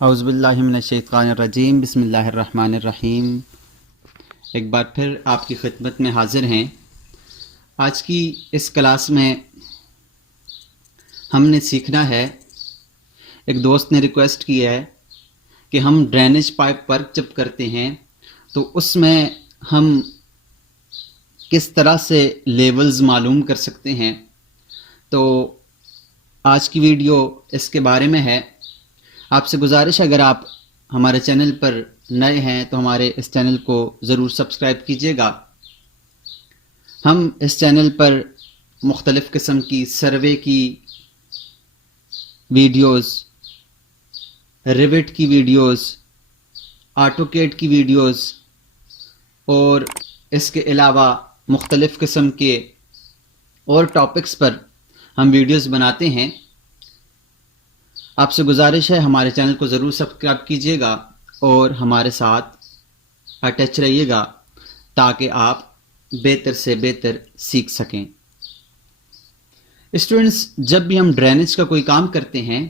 औज़ुबिल्लाहि मिनश्शैतानिर्रजीम बिस्मिल्लाहिर्रहमानिर्रहीम। एक बार फिर आपकी खिदमत में हाज़िर हैं। आज की इस क्लास में हमने सीखना है, एक दोस्त ने रिक्वेस्ट की है कि हम ड्रेनेज पाइप वर्क जब करते हैं तो उसमें हम किस तरह से लेवल्स मालूम कर सकते हैं। तो आज की वीडियो इसके बारे में है। आपसे गुजारिश है, अगर आप हमारे चैनल पर नए हैं तो हमारे इस चैनल को ज़रूर सब्सक्राइब कीजिएगा। हम इस चैनल पर मुख्तलिफ़ किस्म की सर्वे की वीडियोस, रिविट की वीडियोस, ऑटोकेड की वीडियोस और इसके अलावा मुख्तलिफ़ किस्म के और टॉपिक्स पर हम वीडियोस बनाते हैं। आपसे गुजारिश है, हमारे चैनल को ज़रूर सब्सक्राइब कीजिएगा और हमारे साथ अटैच रहिएगा ताकि आप बेहतर से बेहतर सीख सकें। स्टूडेंट्स, जब भी हम ड्रेनेज का कोई काम करते हैं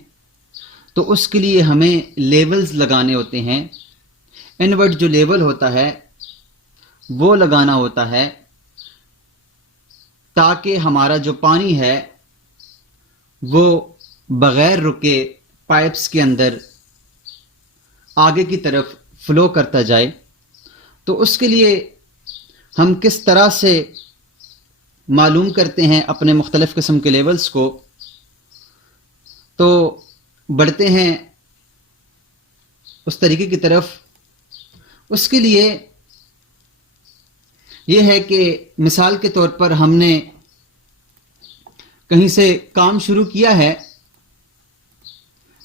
तो उसके लिए हमें लेवल्स लगाने होते हैं। इनवर्ट जो लेवल होता है वो लगाना होता है ताकि हमारा जो पानी है वो बग़ैर रुके पाइप्स के अंदर आगे की तरफ फ्लो करता जाए। तो उसके लिए हम किस तरह से मालूम करते हैं अपने मुख्तलिफ़ किस्म के लेवल्स को, तो बढ़ते हैं उस तरीके की तरफ। उसके लिए यह है कि मिसाल के तौर पर हमने कहीं से काम शुरू किया है,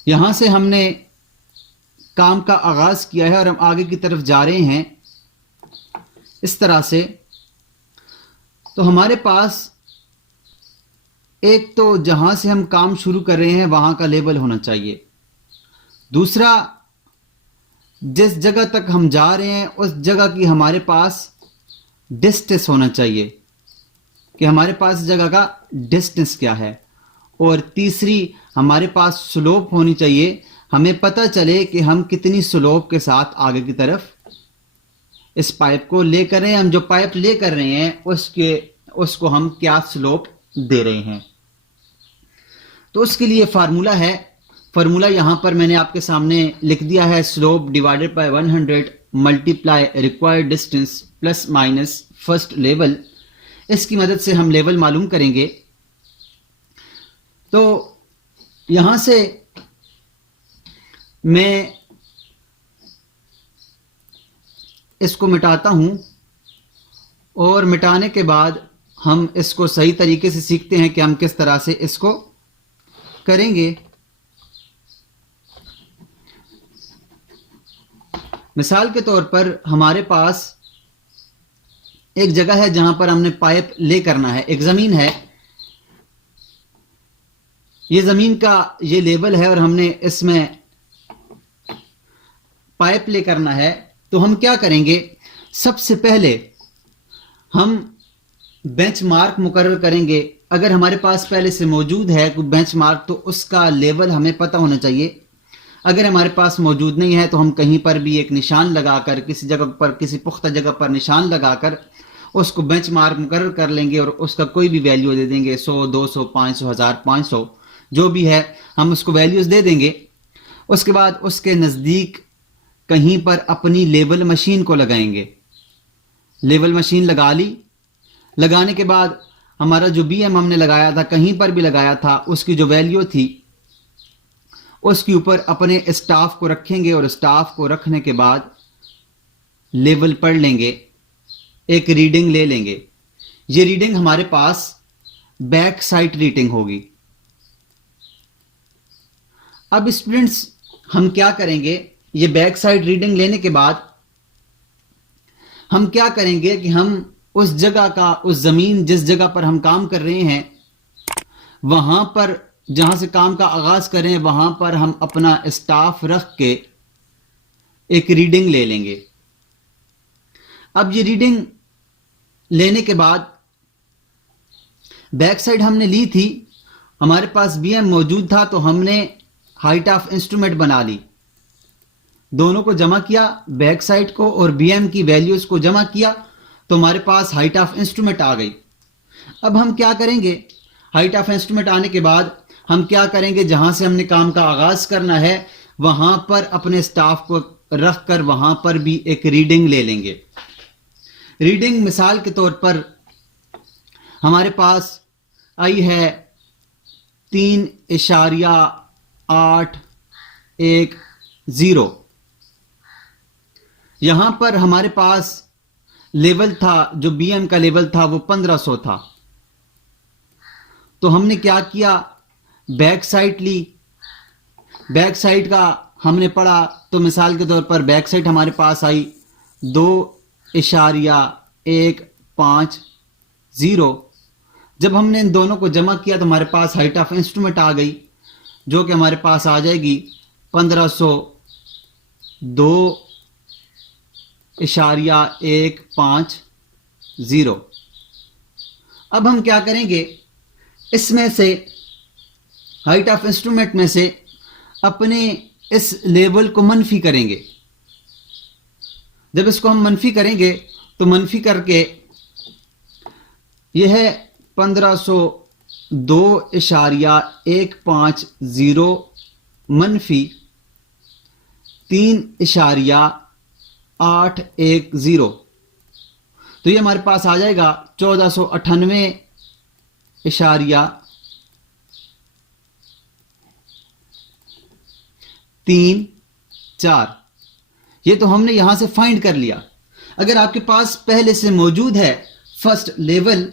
यहाँ से हमने काम का आगाज़ किया है और हम आगे की तरफ जा रहे हैं इस तरह से। तो हमारे पास एक तो जहाँ से हम काम शुरू कर रहे हैं वहाँ का लेवल होना चाहिए। दूसरा, जिस जगह तक हम जा रहे हैं उस जगह की हमारे पास डिस्टेंस होना चाहिए कि हमारे पास जगह का डिस्टेंस क्या है। और तीसरी, हमारे पास स्लोप होनी चाहिए, हमें पता चले कि हम कितनी स्लोप के साथ आगे की तरफ इस पाइप को ले कर रहे हैं। हम जो पाइप ले कर रहे हैं उसको हम क्या स्लोप दे रहे हैं। तो उसके लिए फार्मूला है, फार्मूला यहां पर मैंने आपके सामने लिख दिया है। Slope divided by 100 multiply required distance plus minus first level. इसकी मदद से हम लेवल मालूम करेंगे। तो यहां से मैं इसको मिटाता हूं और मिटाने के बाद हम इसको सही तरीके से सीखते हैं कि हम किस तरह से इसको करेंगे। मिसाल के तौर पर हमारे पास एक जगह है जहां पर हमने पाइप ले करना है, एक जमीन है, ये जमीन का ये लेवल है और हमने इसमें पाइप ले करना है। तो हम क्या करेंगे, सबसे पहले हम बेंचमार्क मुकर्रर करेंगे। अगर हमारे पास पहले से मौजूद है कोई बेंचमार्क तो उसका लेवल हमें पता होना चाहिए। अगर हमारे पास मौजूद नहीं है तो हम कहीं पर भी एक निशान लगाकर, किसी जगह पर, किसी पुख्ता जगह पर निशान लगाकर उसको बेंचमार्क मुकर्रर कर लेंगे और उसका कोई भी वैल्यू दे देंगे, 100, 200, 500, 1500 जो भी है हम उसको वैल्यूज दे देंगे। उसके बाद उसके नज़दीक कहीं पर अपनी लेवल मशीन को लगाएंगे। लेवल मशीन लगा ली, लगाने के बाद हमारा जो बीएम हमने लगाया था, कहीं पर भी लगाया था, उसकी जो वैल्यू थी उसके ऊपर अपने स्टाफ को रखेंगे और स्टाफ को रखने के बाद लेवल पढ़ लेंगे, एक रीडिंग ले लेंगे। ये रीडिंग हमारे पास बैक साइड रीडिंग होगी। अब स्टूडेंट्स, हम क्या करेंगे, ये बैक साइड रीडिंग लेने के बाद हम क्या करेंगे कि हम उस जगह का, उस जमीन जिस जगह पर हम काम कर रहे हैं वहां पर, जहां से काम का आगाज करें, वहां पर हम अपना स्टाफ रख के एक रीडिंग ले लेंगे। अब ये रीडिंग लेने के बाद बैक साइड हमने ली थी, हमारे पास बीएम मौजूद था तो हमने हाइट ऑफ इंस्ट्रूमेंट बना ली। दोनों को जमा किया, बैक साइड को और बीएम की वैल्यूज को जमा किया, तो हमारे पास हाइट ऑफ इंस्ट्रूमेंट आ गई। अब हम क्या करेंगे, हाइट ऑफ इंस्ट्रूमेंट आने के बाद हम क्या करेंगे, जहां से हमने काम का आगाज करना है वहां पर अपने स्टाफ को रख कर वहां पर भी एक रीडिंग ले लेंगे। रीडिंग मिसाल के तौर पर हमारे पास आई है 3.810। यहां पर हमारे पास लेवल था, जो बीएम का लेवल था वो 1500 था। तो हमने क्या किया, बैक साइड ली, बैक साइड का हमने पढ़ा, तो मिसाल के तौर पर बैक साइड हमारे पास आई 2.150। जब हमने इन दोनों को जमा किया तो हमारे पास हाइट ऑफ इंस्ट्रूमेंट आ गई, जो कि हमारे पास आ जाएगी 1502.150। अब हम क्या करेंगे, इसमें से हाइट ऑफ इंस्ट्रूमेंट में से अपने इस लेवल को मनफी करेंगे। जब इसको हम मनफी करेंगे तो मनफी करके यह है 1502.150 मनफी 3.810। तो ये हमारे पास आ जाएगा 1498.34। ये तो हमने यहां से फाइंड कर लिया। अगर आपके पास पहले से मौजूद है फर्स्ट लेवल,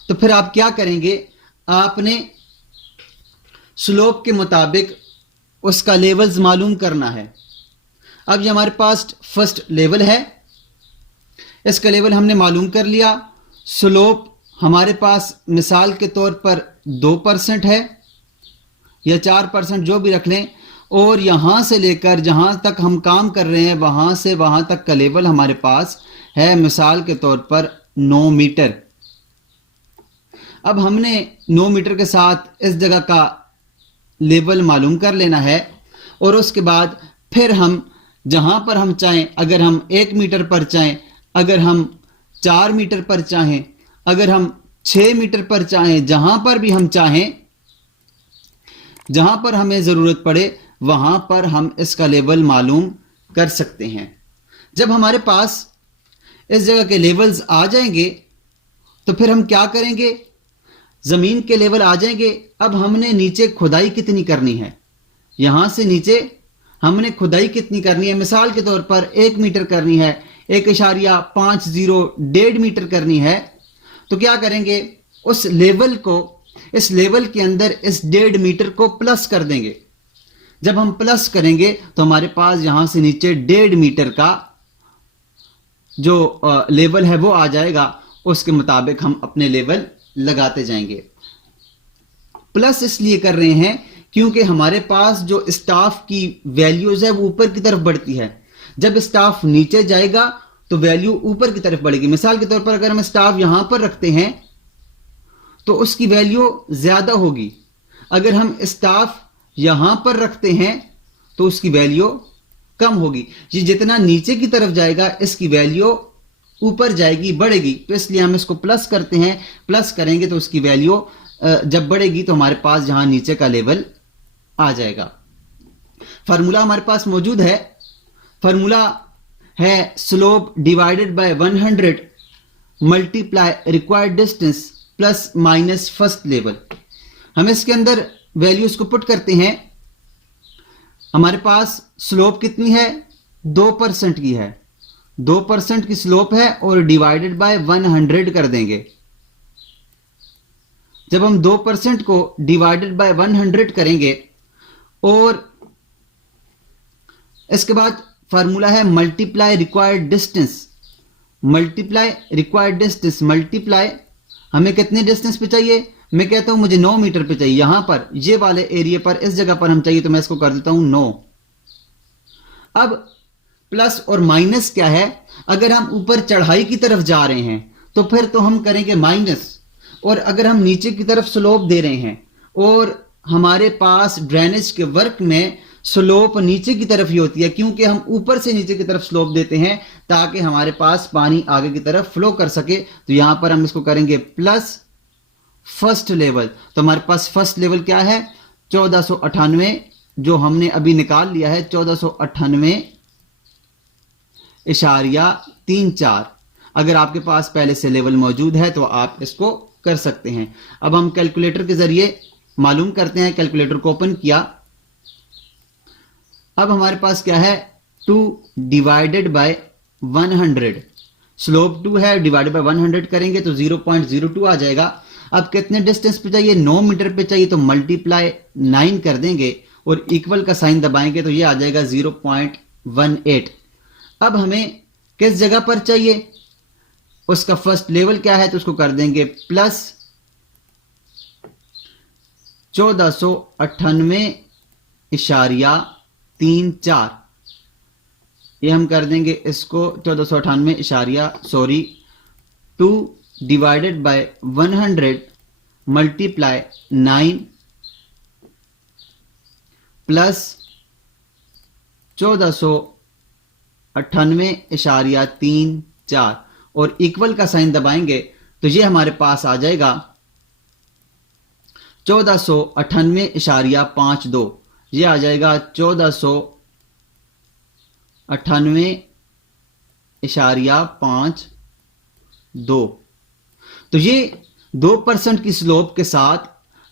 तो फिर आप क्या करेंगे, आपने स्लोप के मुताबिक उसका लेवल्स मालूम करना है। अब ये हमारे पास फर्स्ट लेवल है, इसका लेवल हमने मालूम कर लिया। स्लोप हमारे पास मिसाल के तौर पर 2% है या 4%, जो भी रख लें, और यहां से लेकर जहां तक हम काम कर रहे हैं वहां से वहां तक का लेवल हमारे पास है मिसाल के तौर पर 9 मीटर। अब हमने 9 मीटर के साथ इस जगह का लेवल मालूम कर लेना है, और उसके बाद फिर हम जहां पर हम चाहें, अगर हम 1 मीटर पर चाहें, अगर हम 4 मीटर पर चाहें, अगर हम 6 मीटर पर चाहें, जहां पर भी हम चाहें, जहां पर हमें जरूरत पड़े वहां पर हम इसका लेवल मालूम कर सकते हैं। जब हमारे पास इस जगह के लेवल्स आ जाएंगे तो फिर हम क्या करेंगे, जमीन के लेवल आ जाएंगे। अब हमने नीचे खुदाई कितनी करनी है, यहां से नीचे हमने खुदाई कितनी करनी है, मिसाल के तौर पर 1 मीटर करनी है, 1.50 1.5 मीटर करनी है। तो क्या करेंगे, उस लेवल को, इस लेवल के अंदर इस 1.5 मीटर को प्लस कर देंगे। जब हम प्लस करेंगे तो हमारे पास यहां से नीचे 1.5 मीटर का जो लेवल है वो आ जाएगा। उसके मुताबिक हम अपने लेवल लगाते जाएंगे। प्लस इसलिए कर रहे हैं क्योंकि हमारे पास जो स्टाफ की वैल्यूज है वो ऊपर की तरफ बढ़ती है। जब स्टाफ नीचे जाएगा तो वैल्यू ऊपर की तरफ बढ़ेगी। मिसाल के तौर पर अगर हम स्टाफ यहां पर रखते हैं तो उसकी वैल्यू ज्यादा होगी। अगर हम स्टाफ यहां पर रखते हैं तो उसकी वैल्यू कम होगी। ये जितना नीचे की तरफ जाएगा इसकी वैल्यू ऊपर जाएगी, बढ़ेगी। तो इसलिए हम इसको प्लस करते हैं। प्लस करेंगे तो उसकी वैल्यू जब बढ़ेगी तो हमारे पास जहां नीचे का लेवल आ जाएगा। फार्मूला हमारे पास मौजूद है। फार्मूला है slope divided by 100 multiply required distance plus minus first level. हम इसके अंदर वैल्यूज को पुट करते हैं। हमारे पास स्लोप कितनी है, 2% की है, 2% की स्लोप है और डिवाइडेड बाय 100 कर देंगे। जब हम 2% को डिवाइडेड बाय 100 करेंगे और इसके बाद फार्मूला है multiply required distance. Multiply required distance, multiply हमें कितने डिस्टेंस पे चाहिए, मैं कहता हूं मुझे 9 मीटर पे चाहिए। यहां पर ये वाले एरिया पर इस जगह पर हम चाहिए, तो मैं इसको कर देता हूं 9। अब प्लस और माइनस क्या है, अगर हम ऊपर चढ़ाई की तरफ जा रहे हैं तो फिर तो हम करेंगे माइनस, और अगर हम नीचे की तरफ स्लोप दे रहे हैं और हमारे पास ड्रेनेज के वर्क में स्लोप नीचे की तरफ ही होती है, क्योंकि हम ऊपर से नीचे की तरफ स्लोप देते हैं ताकि हमारे पास पानी आगे की तरफ फ्लो कर सके। तो यहां पर हम इसको करेंगे प्लस फर्स्ट लेवल। तो हमारे पास फर्स्ट लेवल क्या है, 1498, जो हमने अभी निकाल लिया है 1498.34। अगर आपके पास पहले से लेवल मौजूद है तो आप इसको कर सकते हैं। अब हम कैलकुलेटर के जरिए मालूम करते हैं। कैलकुलेटर को ओपन किया, अब हमारे पास क्या है 2 डिवाइडेड बाय 100, स्लोप 2 है, डिवाइडेड बाय 100 करेंगे तो 0.02 आ जाएगा। अब कितने डिस्टेंस पे चाहिए, 9 मीटर पे चाहिए, तो मल्टीप्लाई 9 कर देंगे और इक्वल का साइन दबाएंगे तो ये आ जाएगा 0.18। अब हमें किस जगह पर चाहिए, उसका फर्स्ट लेवल क्या है, तो उसको कर देंगे प्लस 1498.34। ये हम कर देंगे इसको 2 डिवाइडेड बाय 100 मल्टीप्लाई 9 प्लस 1498.34 और इक्वल का साइन दबाएंगे तो ये हमारे पास आ जाएगा 1498.52। ये आ जाएगा 1498.52। तो ये 2% की स्लोप के साथ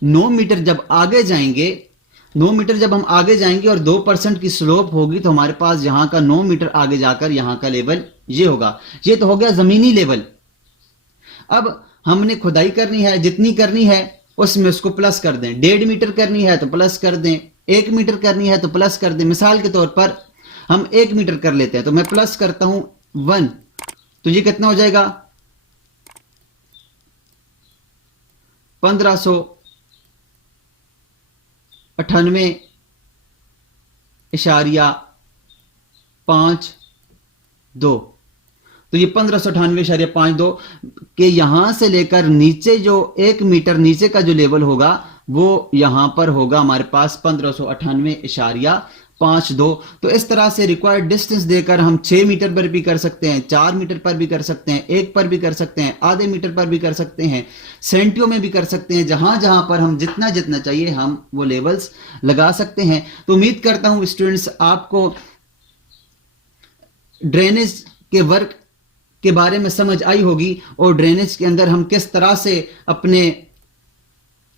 9 मीटर जब आगे जाएंगे, 9 मीटर जब हम आगे जाएंगे और 2% की स्लोप होगी तो हमारे पास यहां का 9 मीटर आगे जाकर यहां का लेवल ये होगा। ये तो हो गया जमीनी लेवल। अब हमने खुदाई करनी है, जितनी करनी है उसमें उसको प्लस कर दें। 1.5 मीटर करनी है तो प्लस कर दें, 1 मीटर करनी है तो प्लस कर दें। मिसाल के तौर पर हम 1 मीटर कर लेते हैं तो मैं प्लस करता हूं 1, तो ये कितना हो जाएगा 1598.52। तो ये 1598.52 के यहां से लेकर नीचे जो 1 मीटर नीचे का जो लेवल होगा वो यहां पर होगा हमारे पास 1598.52। तो इस तरह से रिक्वायर्ड डिस्टेंस देकर हम 6 मीटर पर भी कर सकते हैं, 4 मीटर पर भी कर सकते हैं, 1 पर भी कर सकते हैं, आधे मीटर पर भी कर सकते हैं, सेंटियों में भी कर सकते हैं। जहां जहां पर हम जितना जितना चाहिए हम वो लेवल्स लगा सकते हैं। तो उम्मीद करता हूं स्टूडेंट्स आपको ड्रेनेज के वर्क के बारे में समझ आई होगी और ड्रेनेज के अंदर हम किस तरह से अपने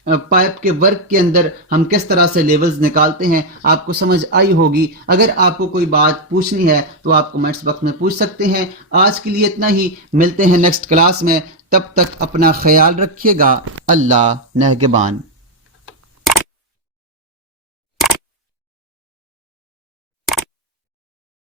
पाइप के वर्क के अंदर हम किस तरह से लेवल्स निकालते हैं आपको समझ आई होगी। अगर आपको कोई बात पूछनी है तो आप कमेंट्स बॉक्स में पूछ सकते हैं। आज के लिए इतना ही, मिलते हैं नेक्स्ट क्लास में। तब तक अपना ख्याल रखिएगा। अल्लाह नेहगबान।